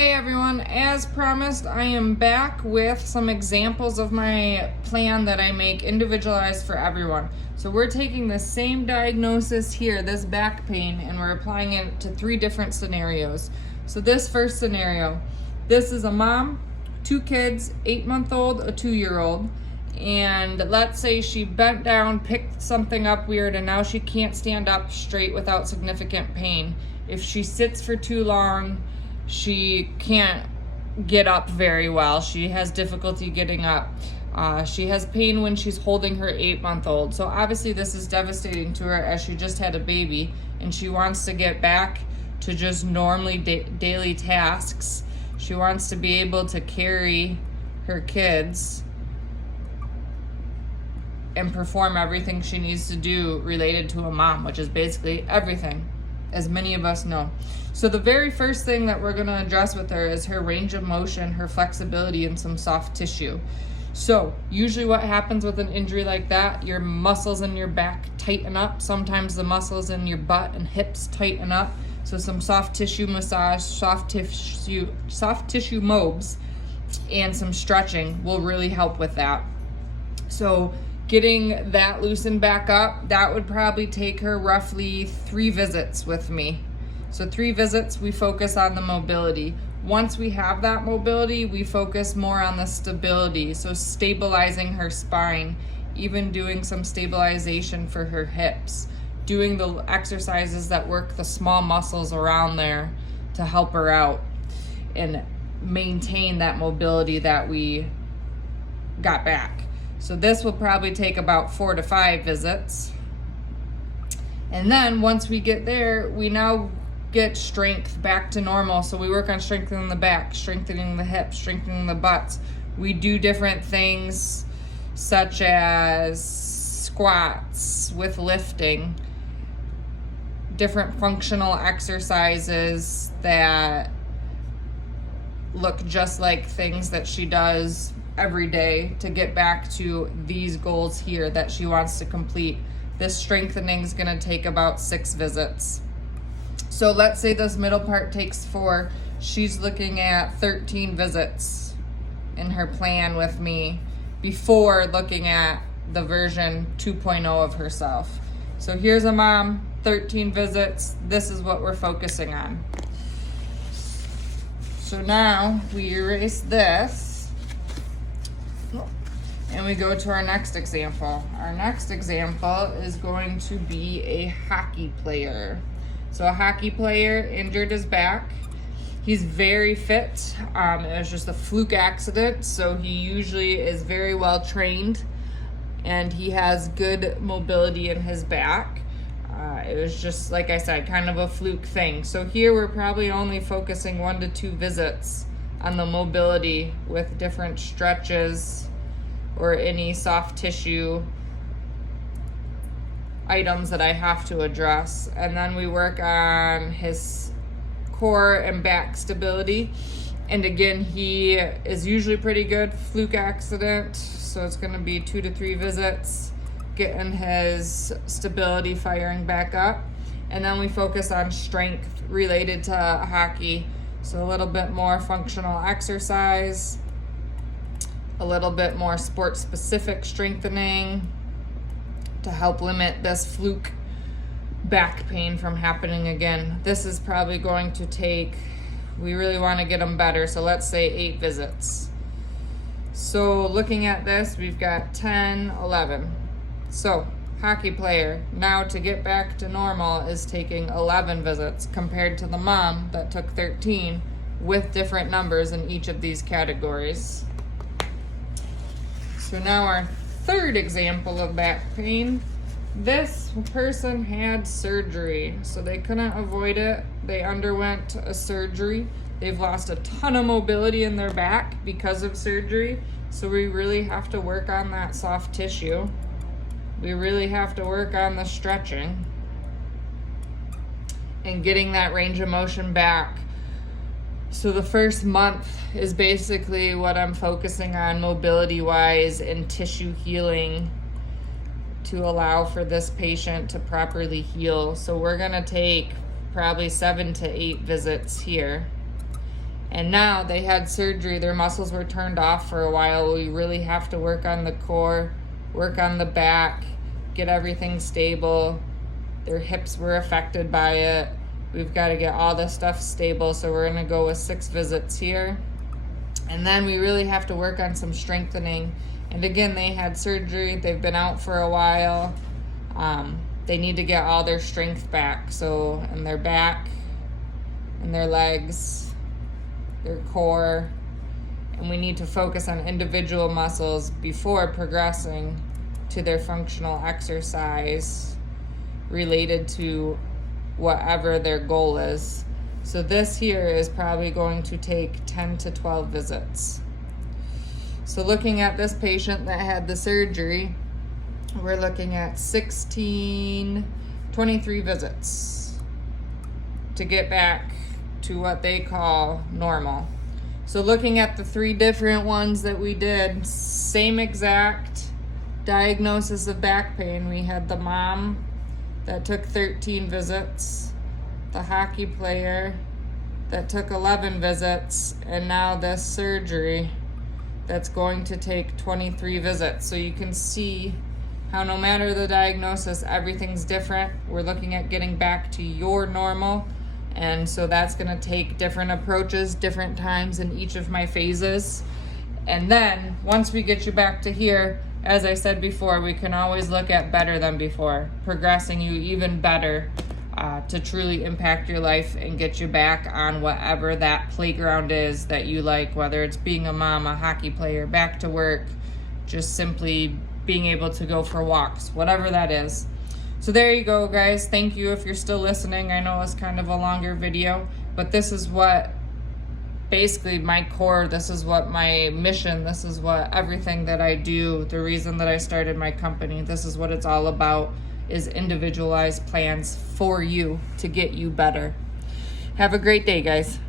Hey everyone, as promised, I am back with some examples of my plan that I make individualized for everyone. So we're taking the same diagnosis here, this back pain, and we're applying it to 3 different scenarios. So this first scenario, this is a mom, 2 kids, 8-month-old, a 2-year-old, and let's say she bent down, picked something up weird, and now she can't stand up straight without significant pain. If she sits for too long, she can't get up very well. She has difficulty getting up. She has pain when she's holding her 8-month-old. So obviously this is devastating to her as she just had a baby and she wants to get back to just normally daily tasks. She wants to be able to carry her kids and perform everything she needs to do related to a mom, which is basically everything, as many of us know. So the very first thing that we're gonna address with her is her range of motion, her flexibility, and some soft tissue. So usually what happens with an injury like that, your muscles in your back tighten up. Sometimes the muscles in your butt and hips tighten up. So some soft tissue massage, soft tissue mobs, and some stretching will really help with that. So getting that loosened back up, that would probably take her roughly 3 visits with me. So 3 visits, we focus on the mobility. Once we have that mobility, we focus more on the stability. So stabilizing her spine, even doing some stabilization for her hips, doing the exercises that work the small muscles around there to help her out and maintain that mobility that we got back. So this will probably take about 4 to 5 visits. And then once we get there, we now get strength back to normal. So we work on strengthening the back, strengthening the hips, strengthening the butts. We do different things such as squats with lifting, different functional exercises that look just like things that she does every day to get back to these goals here that she wants to complete. This strengthening is going to take about 6 visits. So let's say this middle part takes 4. She's looking at 13 visits in her plan with me before looking at the version 2.0 of herself. So here's a mom, 13 visits. This is what we're focusing on. So now we erase this and we go to our next example. Our next example is going to be a hockey player. So a hockey player injured his back. He's very fit. It was just a fluke accident, so he usually is very well trained and he has good mobility in his back. It was just, like I said, kind of a fluke thing. So here we're probably only focusing 1 to 2 visits on the mobility with different stretches or any soft tissue items that I have to address. And then we work on his core and back stability. And again, he is usually pretty good, fluke accident. So it's gonna be 2 to 3 visits, getting his stability firing back up. And then we focus on strength related to hockey. So a little bit more functional exercise, a little bit more sport specific strengthening to help limit this fluke back pain from happening again. This is probably going to take, we really want to get them better, so let's say 8 visits. So looking at this, we've got 10, 11. So hockey player, now to get back to normal is taking 11 visits compared to the mom that took 13 with different numbers in each of these categories. So now our third example of back pain. This person had surgery, so they couldn't avoid it. They underwent a surgery. They've lost a ton of mobility in their back because of surgery. So we really have to work on that soft tissue. We really have to work on the stretching and getting that range of motion back. So the first month is basically what I'm focusing on mobility-wise and tissue healing to allow for this patient to properly heal. So we're gonna take probably 7 to 8 visits here. And now they had surgery. Their muscles were turned off for a while. We really have to work on the core, work on the back, get everything stable. Their hips were affected by it. We've got to get all this stuff stable. So we're going to go with 6 visits here. And then we really have to work on some strengthening. And again, they had surgery. They've been out for a while. They need to get all their strength back. So in their back, in their legs, their core. And we need to focus on individual muscles before progressing to their functional exercise related to whatever their goal is. So this here is probably going to take 10 to 12 visits. So looking at this patient that had the surgery, we're looking at 23 visits to get back to what they call normal. So looking at the 3 different ones that we did, same exact diagnosis of back pain. We had the mom that took 13 visits, the hockey player that took 11 visits, and now this surgery that's going to take 23 visits. So you can see how no matter the diagnosis, everything's different. We're looking at getting back to your normal. And so that's going to take different approaches, different times in each of my phases. And then once we get you back to here, as I said before, we can always look at better than before, progressing you even better to truly impact your life and get you back on whatever that playground is that you like, whether it's being a mom, a hockey player, back to work, just simply being able to go for walks, whatever that is. So there you go, guys. Thank you if you're still listening. I know it's kind of a longer video, but this is what basically my core, this is what my mission, this is what everything that I do, the reason that I started my company, this is what it's all about, is individualized plans for you to get you better. Have a great day, guys.